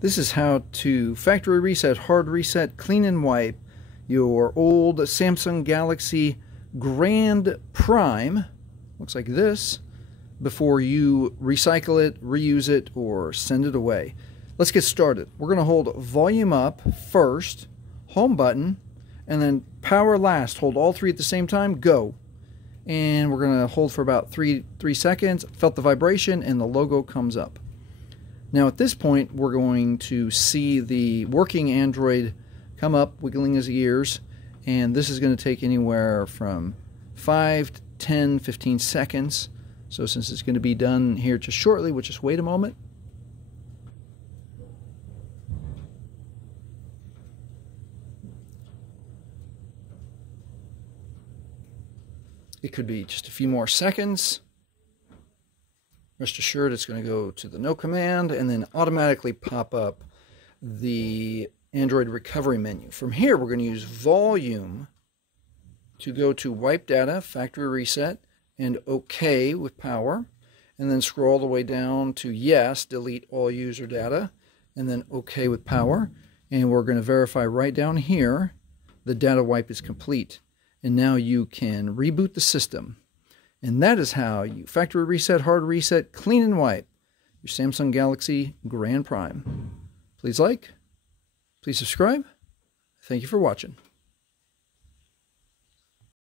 This is how to factory reset, hard reset, clean and wipe your old Samsung Galaxy Grand Prime, looks like this, before you recycle it, reuse it, or send it away. Let's get started. We're going to hold volume up first, home button, and then power last. Hold all three at the same time, go. And we're going to hold for about three seconds. Felt the vibration and the logo comes up. Now at this point we're going to see the working Android come up, wiggling his ears, and this is going to take anywhere from 5 to 10, 15 seconds. So since it's going to be done here just shortly, we'll just wait a moment. It could be just a few more seconds. Rest assured it's going to go to the no command and then automatically pop up the Android recovery menu. From here we're going to use volume to go to wipe data, factory reset, and OK with power, and then scroll all the way down to yes, delete all user data, and then OK with power. And we're going to verify right down here the data wipe is complete. And now you can reboot the system. And that is how you factory reset, hard reset, clean and wipe your Samsung Galaxy Grand Prime. Please like, please subscribe. Thank you for watching.